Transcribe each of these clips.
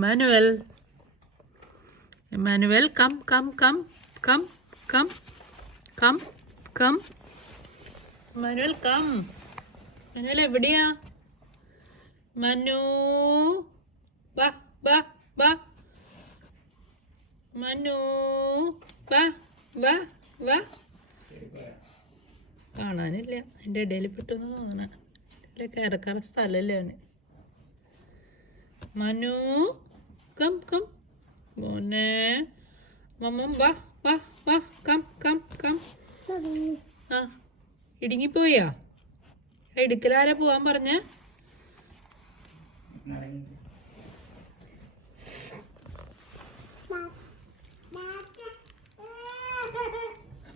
Emmanuel. Emmanuel, come. Emmanuel, come. Emmanuel, എവിടെയാ? മനു, വാ. മനു, വാ. കാണാനില്ല, എൻ്റെ ഇടയിൽ പെട്ടെന്ന് തോന്നണ. കയറക്കാറ സ്ഥലല്ലേ അവന്. മനു, കം മോനെ. മമ്മ വാ കം. ആ ഇടുങ്ങിപ്പോയാ? എടുക്കലാരാ പോവാൻ പറഞ്ഞ?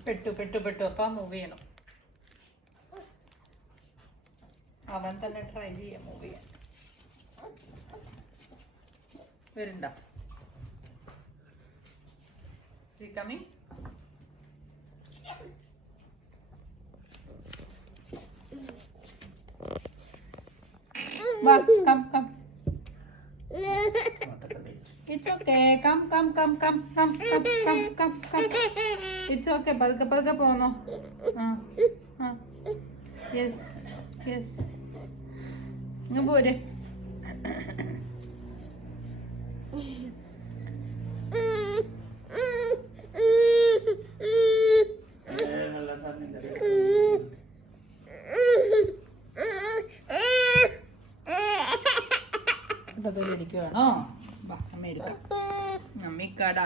പെട്ടു അപ്പൊ മൂവ് ചെയ്യണം. അവൻ തന്നെ ട്രൈ ചെയ്യാം മൂവ് ചെയ്യാൻ. വരുന്നുണ്ടോ? Coming. Come. It's okay. Come. It's okay. പതുക്കെ പോന്നോ. Yes. ഇങ്ങ് പോരെ. ഇരിക്കുവാണോ? അമ്മ എടുക്കാം. അമ്മിക്കട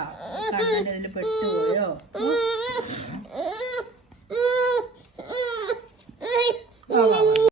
കണ്ണതിൽ പെട്ടുപോയോ?